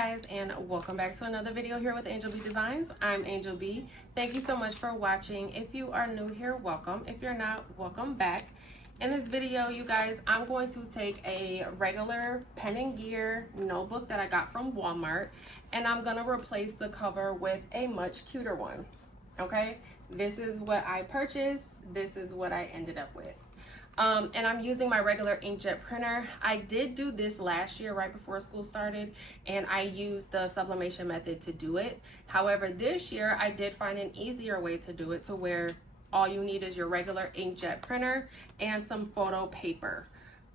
guys, and welcome back to another video here with Angel B Designs. I'm Angel B. Thank you so much for watching. If you are new here, welcome. If you're not, welcome back. In this video, you guys, I'm going to take a regular Pen+Gear notebook that I got from Walmart, and I'm gonna replace the cover with a much cuter one. Okay, this is what I purchased. This is what I ended up with. And I'm using my regular inkjet printer. I did do this last year right before school started, and I used the sublimation method to do it. However, this year I did find an easier way to do it, to where all you need is your regular inkjet printer and some photo paper.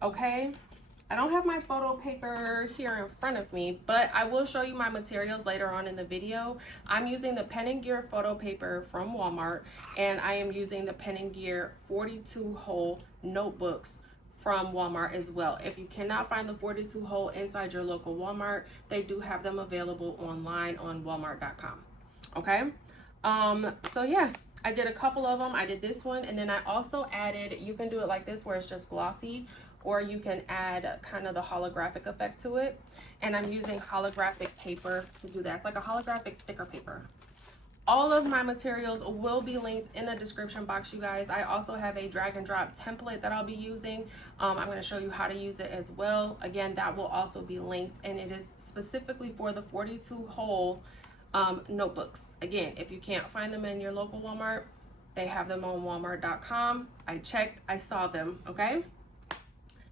Okay, I don't have my photo paper here in front of me, but I will show you my materials later on in the video. I'm using the Pen+Gear photo paper from Walmart, and I am using the Pen+Gear 42 hole notebooks from Walmart as well. If you cannot find the 42 hole inside your local Walmart, they do have them available online on walmart.com. Okay, so yeah, I did a couple of them. I did this one, and then I also added, you can do it like this where it's just glossy, or you can add kind of the holographic effect to it. And I'm using holographic paper to do that. It's like a holographic sticker paper. All of my materials will be linked in the description box, you guys. I also have a drag and drop template that I'll be using. I'm going to show you how to use it as well. Again, that will also be linked, and it is specifically for the 42 hole notebooks. Again, if you can't find them in your local Walmart, they have them on walmart.com. I checked, I saw them, okay?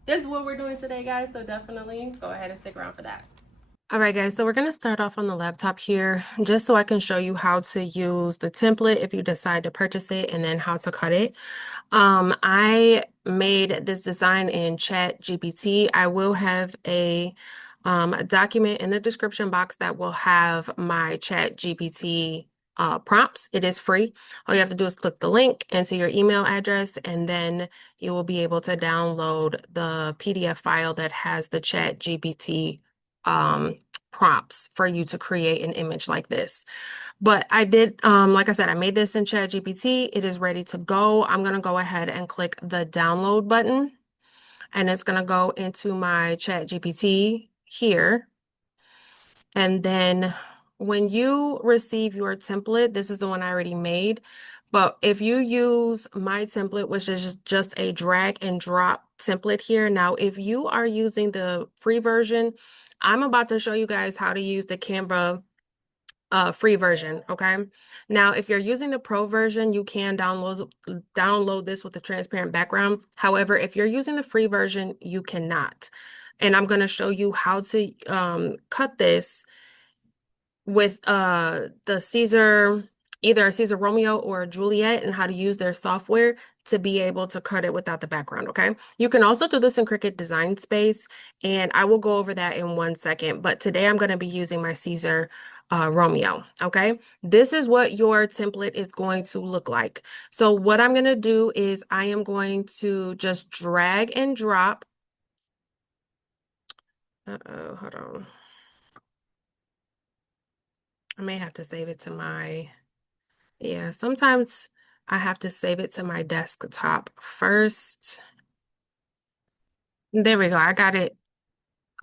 This is what we're doing today, guys, so definitely go ahead and stick around for that. All right, guys, so we're going to start off on the laptop here, just so I can show you how to use the template if you decide to purchase it, and then how to cut it. I made this design in ChatGPT. I will have a document in the description box that will have my ChatGPT prompts. It is free. All you have to do is click the link, enter your email address, and then you will be able to download the PDF file that has the ChatGPT prompts for you to create an image like this. But I did, like I said, I made this in ChatGPT. It is ready to go. I'm going to go ahead and click the download button, and it's going to go into my ChatGPT here. And then when you receive your template, this is the one I already made. But if you use my template, which is just a drag and drop template here. Now, if you are using the free version, I'm about to show you guys how to use the Canva free version. Okay, now if you're using the pro version, you can download this with a transparent background. However, if you're using the free version, you cannot. And I'm going to show you how to cut this with the Siser, either a Siser Romeo or a Juliet, and how to use their software to be able to cut it without the background. Okay, you can also do this in Cricut Design Space, and I will go over that in 1 second. But today I'm going to be using my Siser Romeo. Okay, this is what your template is going to look like. So what I'm going to do is I am going to just drag and drop. Hold on. I may have to save it to my, yeah, sometimes I have to save it to my desktop first. There we go. I got it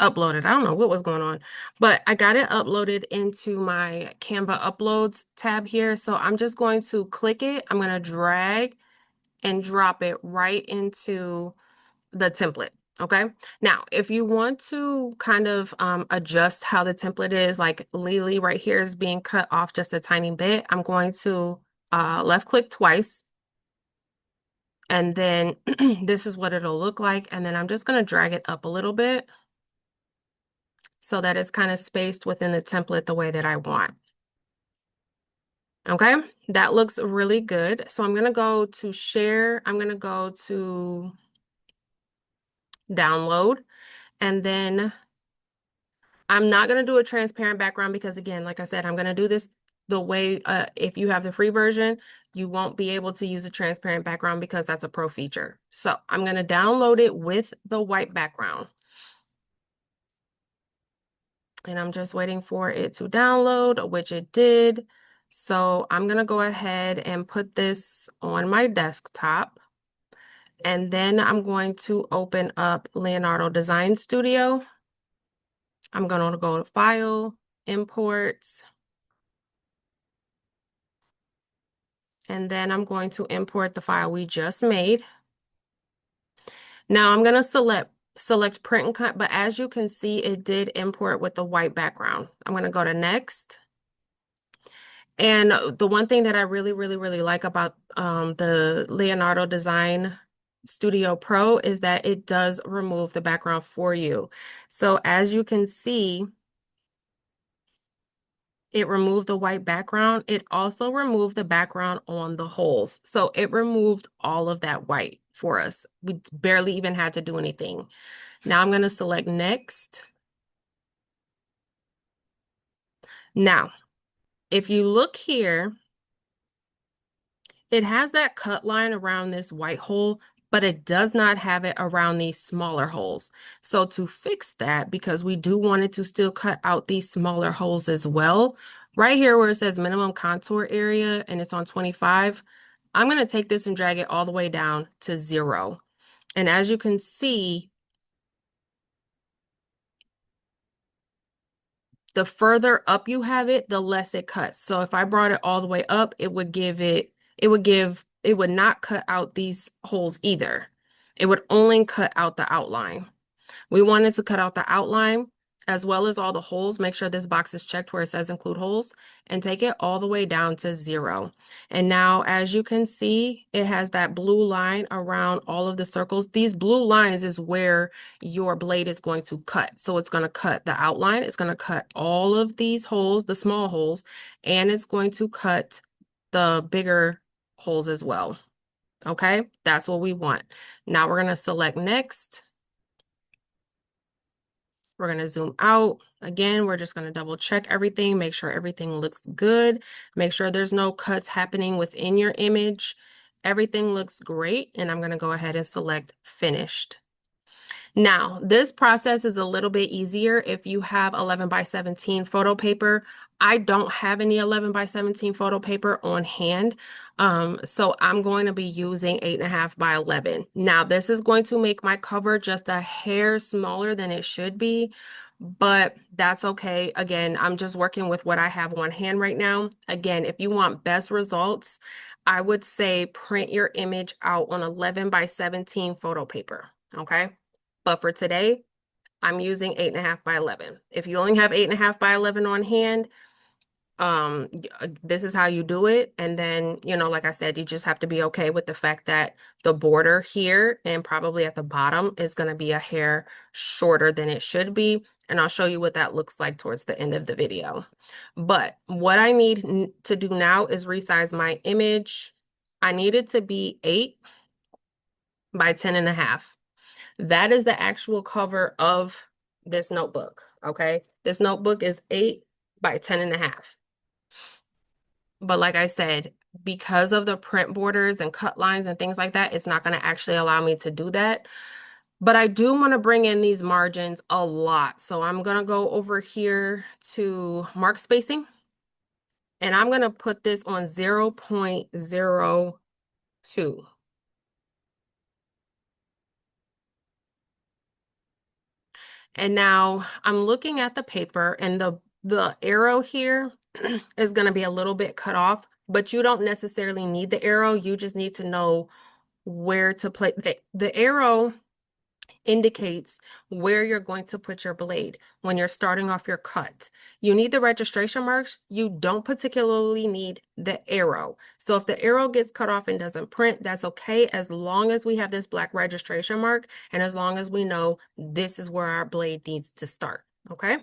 uploaded. I don't know what was going on, but I got it uploaded into my Canva uploads tab here. So I'm just going to click it. I'm going to drag and drop it right into the template. Okay. Now, if you want to kind of adjust how the template is, like Lily right here is being cut off just a tiny bit, I'm going to left click twice. And then this is what it'll look like. And then I'm just going to drag it up a little bit so that it's kind of spaced within the template the way that I want. Okay, that looks really good. So I'm going to go to share. I'm going to go to download, and then I'm not going to do a transparent background because, again, like I said, I'm going to do this the way, if you have the free version, you won't be able to use a transparent background because that's a pro feature. So I'm going to download it with the white background. And I'm just waiting for it to download, which it did. So I'm going to go ahead and put this on my desktop. And then I'm going to open up Leonardo Design Studio. I'm going to go to File, import, and then I'm going to import the file we just made. Now I'm going to select print and cut, but as you can see, it did import with the white background. I'm going to go to next. And the one thing that I really, really, really like about the Leonardo Design Studio Pro is that it does remove the background for you. So as you can see, it removed the white background. It also removed the background on the holes. So it removed all of that white for us. We barely even had to do anything. Now I'm going to select next. Now, if you look here, it has that cut line around this white hole, but it does not have it around these smaller holes. So to fix that, because we do want it to still cut out these smaller holes as well, right here where it says minimum contour area and it's on 25, I'm going to take this and drag it all the way down to 0. And as you can see, the further up you have it, the less it cuts. So if I brought it all the way up, it would not cut out these holes either. It would only cut out the outline. We wanted to cut out the outline as well as all the holes. Make sure this box is checked where it says include holes and take it all the way down to 0. And now, as you can see, it has that blue line around all of the circles. These blue lines is where your blade is going to cut. So it's going to cut the outline. It's going to cut all of these holes, the small holes, and it's going to cut the bigger holes as well. Okay, that's what we want. Now we're going to select next. We're going to zoom out. Again, we're just going to double check everything, make sure everything looks good, make sure there's no cuts happening within your image. Everything looks great, and I'm going to go ahead and select finished. Now, this process is a little bit easier if you have 11 by 17 photo paper. I don't have any 11 by 17 photo paper on hand, so I'm going to be using 8.5 by 11. Now, this is going to make my cover just a hair smaller than it should be, but that's okay. Again, I'm just working with what I have on hand right now. Again, if you want best results, I would say print your image out on 11 by 17 photo paper, okay? But for today, I'm using 8.5 by 11. If you only have 8.5 by 11 on hand, this is how you do it. And then, like I said, you just have to be okay with the fact that the border here and probably at the bottom is going to be a hair shorter than it should be. And I'll show you what that looks like towards the end of the video. But what I need to do now is resize my image. I need it to be 8 by 10.5. That is the actual cover of this notebook, okay? This notebook is 8 by 10.5. But like I said, because of the print borders and cut lines and things like that, it's not going to actually allow me to do that. But I do want to bring in these margins a lot. So I'm going to go over here to mark spacing. And I'm going to put this on 0.02. And now I'm looking at the paper and the arrow here is going to be a little bit cut off, but you don't necessarily need the arrow. You just need to know where to place the arrow indicates where you're going to put your blade when you're starting off your cut. You need the registration marks. You don't particularly need the arrow. So if the arrow gets cut off and doesn't print, that's okay, as long as we have this black registration mark and as long as we know this is where our blade needs to start. Okay,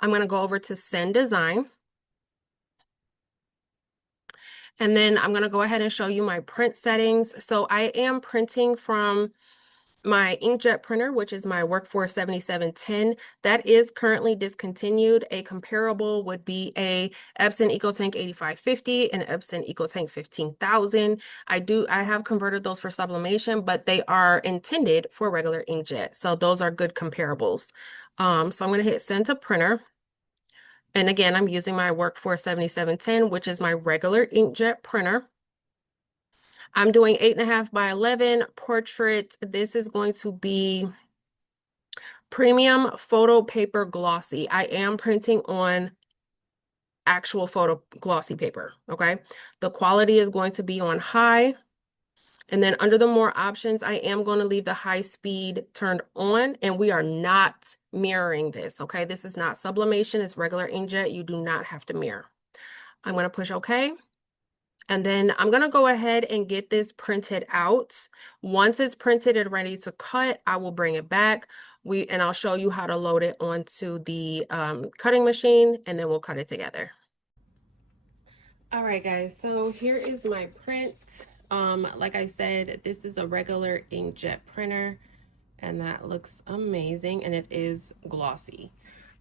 I'm going to go over to send design. And then I'm going to go ahead and show you my print settings. So I am printing from my inkjet printer, which is my Workforce 7710. That is currently discontinued. A comparable would be a Epson EcoTank 8550 and Epson EcoTank 15000. I have converted those for sublimation, but they are intended for regular inkjet. So those are good comparables. So I'm going to hit send to printer. And again, I'm using my Workforce 7710, which is my regular inkjet printer. I'm doing 8.5 by 11 portrait. This is going to be premium photo paper glossy. I am printing on actual photo glossy paper, okay? The quality is going to be on high. And then under the more options, I am going to leave the high speed turned on, and we are not mirroring this, okay? This is not sublimation, it's regular inkjet. You do not have to mirror. I'm going to push OK. And then I'm going to go ahead and get this printed out. Once it's printed and ready to cut, I will bring it back. And I'll show you how to load it onto the cutting machine, and then we'll cut it together. All right, guys, so here is my print. Like I said, this is a regular inkjet printer, and that looks amazing, and it is glossy.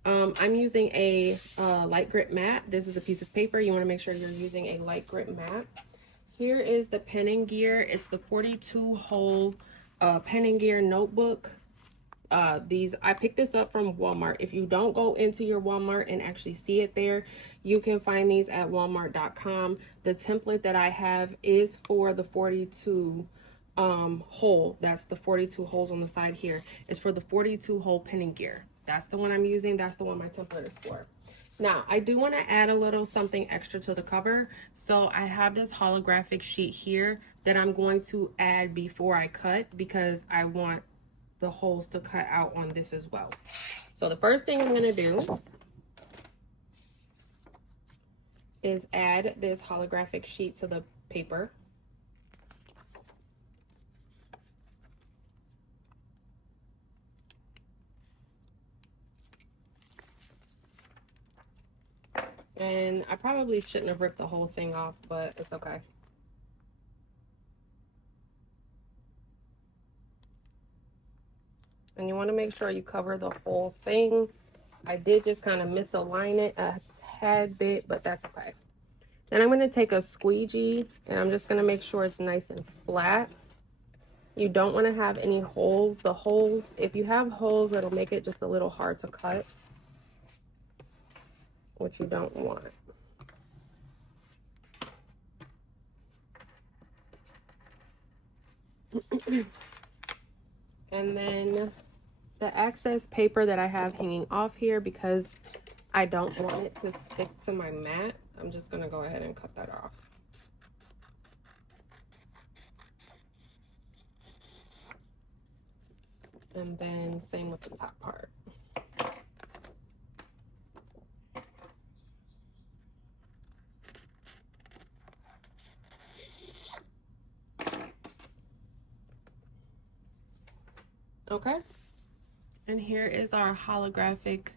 I'm using a light grit mat. This is a piece of paper. You want to make sure you're using a light grit mat. Here is the Pen+Gear. It's the 42-hole Pen+Gear notebook. I picked this up from Walmart. If you don't go into your Walmart and actually see it there, you can find these at walmart.com. The template that I have is for the 42 hole. That's the 42 holes on the side here. It's for the 42 hole Pen+Gear. That's the one I'm using. That's the one my template is for. Now, I do want to add a little something extra to the cover. So I have this holographic sheet here that I'm going to add before I cut, because I want the holes to cut out on this as well. So the first thing I'm going to do is add this holographic sheet to the paper. And I probably shouldn't have ripped the whole thing off, but it's okay. And you want to make sure you cover the whole thing. I did just kind of misalign it a tad bit, but that's okay. Then I'm going to take a squeegee, and I'm just going to make sure it's nice and flat. You don't want to have any holes. The holes, if you have holes, it'll make it just a little hard to cut, which you don't want. And then the excess paper that I have hanging off here, because I don't want it to stick to my mat, I'm just going to go ahead and cut that off. And then same with the top part. Okay. And here is our holographic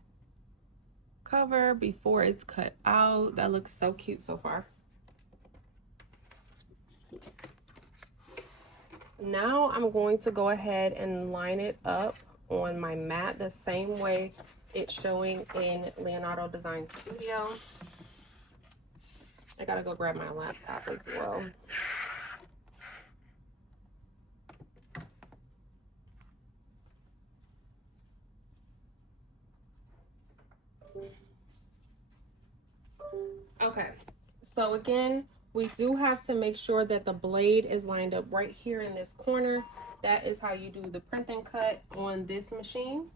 cover before it's cut out. That looks so cute so far. Now I'm going to go ahead and line it up on my mat the same way it's showing in Leonardo Design Studio. I gotta go grab my laptop as well. Okay, so again, we do have to make sure that the blade is lined up right here in this corner. That is how you do the print and cut on this machine.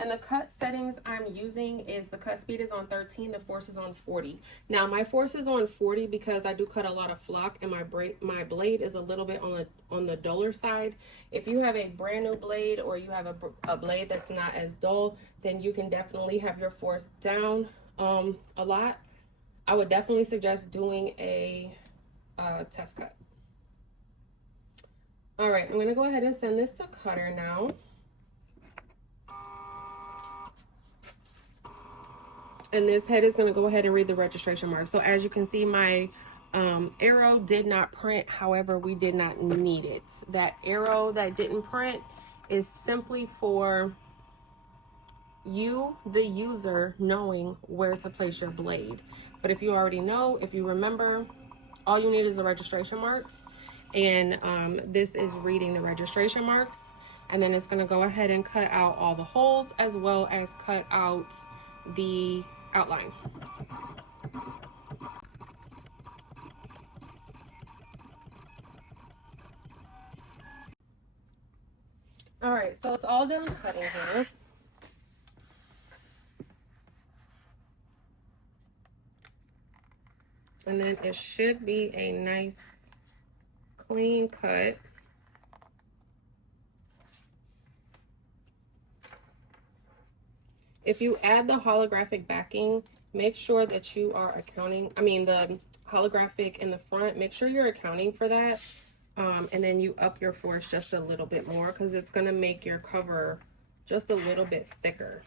And the cut settings I'm using is the cut speed is on 13, the force is on 40. Now my force is on 40 because I do cut a lot of flock, and my blade is a little bit on the duller side. If you have a brand new blade, or you have a blade that's not as dull, then you can definitely have your force down a lot. I would definitely suggest doing a test cut. All right, I'm gonna go ahead and send this to cutter now. And this head is going to go ahead and read the registration mark. So as you can see, my arrow did not print. However, we did not need it. That arrow that didn't print is simply for you, the user, knowing where to place your blade. But if you already know, if you remember, all you need is the registration marks. And this is reading the registration marks. And then it's going to go ahead and cut out all the holes, as well as cut out the outline. All right, so it's all done cutting here. And then it should be a nice clean cut. If you add the holographic backing, make sure that you are accounting, the holographic in the front, make sure you're accounting for that. And then you up your force just a little bit more because it's going to make your cover just a little bit thicker.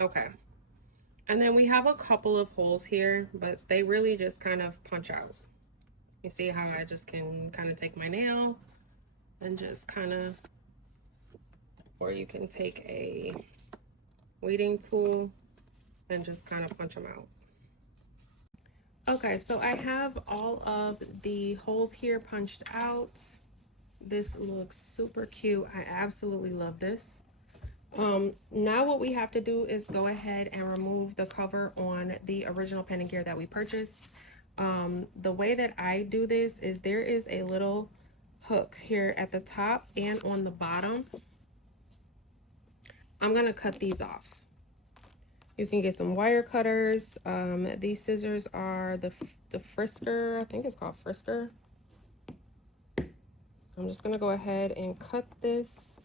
Okay. And then we have a couple of holes here, but they really just kind of punch out. You see how I just can kind of take my nail and just kind of, or you can take a weeding tool and just kind of punch them out. Okay, so I have all of the holes here punched out. This looks super cute. I absolutely love this. Now what we have to do is go ahead and remove the cover on the original pen and gear that we purchased. The way that I do this is there is a little hook here at the top and on the bottom. I'm gonna cut these off. You can get some wire cutters. These scissors are the Frisker, I think it's called Frisker. I'm just gonna go ahead and cut this.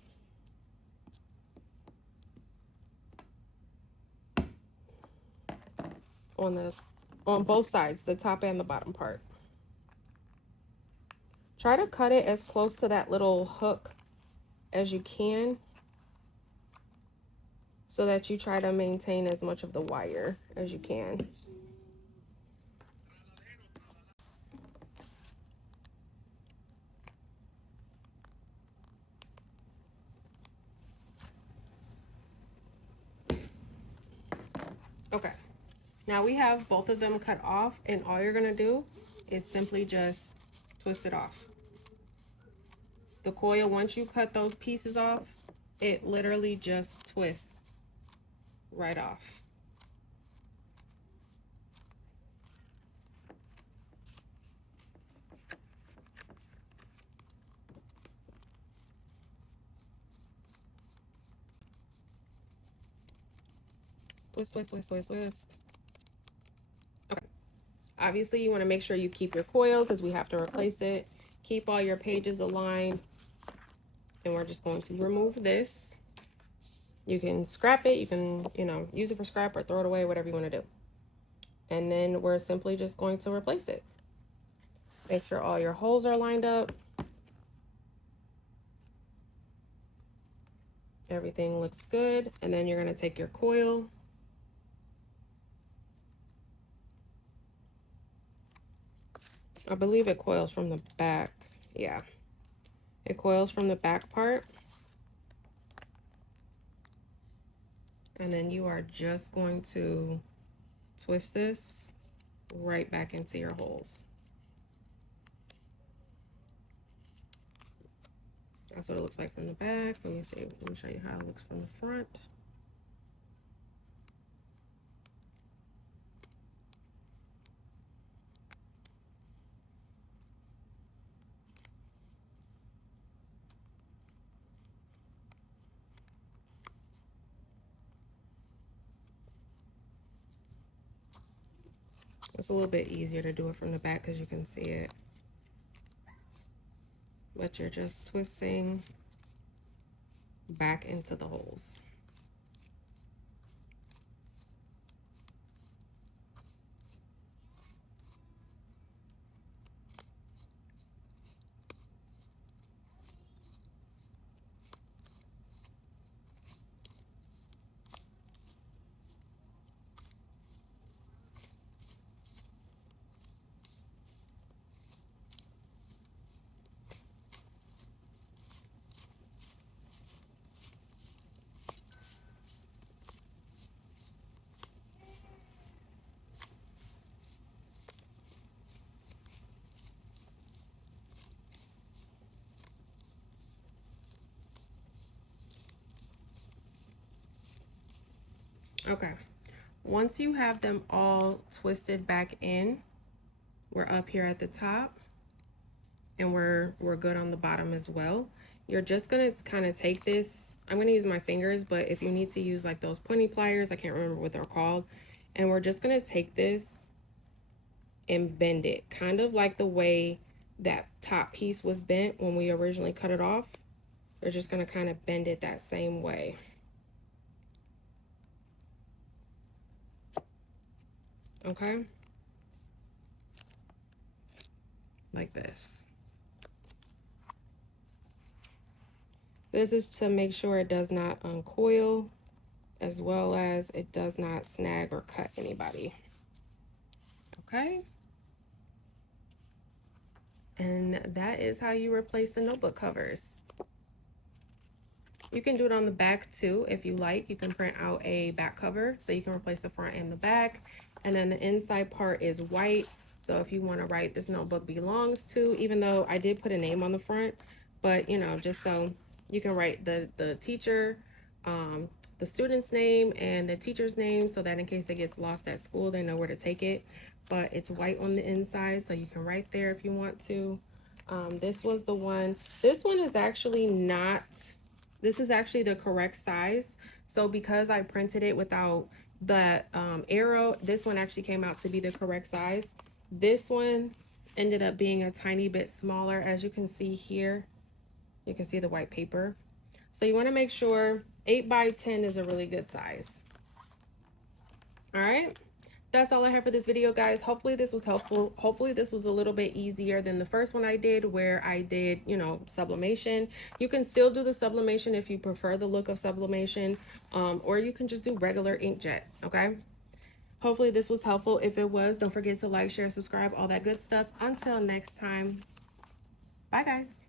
On both sides, the top and the bottom part. Try to cut it as close to that little hook as you can so that you try to maintain as much of the wire as you can. Okay, now we have both of them cut off, and all you're gonna do is simply just twist it off. The coil, once you cut those pieces off, it literally just twists right off. Twist, twist, twist, twist, twist. Okay. Obviously, you want to make sure you keep your coil because we have to replace it. Keep all your pages aligned. And we're just going to remove this. You can scrap it. You can, use it for scrap or throw it away, whatever you want to do. And then we're simply just going to replace it. Make sure all your holes are lined up. Everything looks good. And then you're going to take your coil. I believe it coils from the back. Yeah. It coils from the back part. And then you are just going to twist this right back into your holes. That's what it looks like from the back. Let me show you how it looks from the front. It's a little bit easier to do it from the back because you can see it. But you're just twisting back into the holes. Okay, once you have them all twisted back in, we're up here at the top and we're good on the bottom as well. you're just gonna kind of take this. I'm gonna use my fingers, but if you need to use like those pointy pliers, I can't remember what they're called. And we're just gonna take this and bend it, kind of like the way that top piece was bent when we originally cut it off. We're just gonna kind of bend it that same way. Okay? Like this. This is to make sure it does not uncoil, as well as it does not snag or cut anybody. Okay? And that is how you replace the notebook covers. You can do it on the back too if you like. You can print out a back cover so you can replace the front and the back. And then the inside part is white. So if you want to write "this notebook belongs to," even though I did put a name on the front, but you know, just so you can write the teacher, the student's name and the teacher's name, so that in case it gets lost at school, they know where to take it. But it's white on the inside, so you can write there if you want to. This was the one. This one is actually not, this is actually the correct size. So because I printed it without the arrow, this one actually came out to be the correct size. This one ended up being a tiny bit smaller. As you can see here, you can see the white paper. So you want to make sure 8 by 10 is a really good size. All right, that's all I have for this video, guys. Hopefully this was helpful. Hopefully this was a little bit easier than the first one I did, where I did, you know, sublimation. You can still do the sublimation if you prefer the look of sublimation, or you can just do regular inkjet. Okay, hopefully this was helpful. If it was, don't forget to like, share, subscribe, all that good stuff. Until next time, bye guys.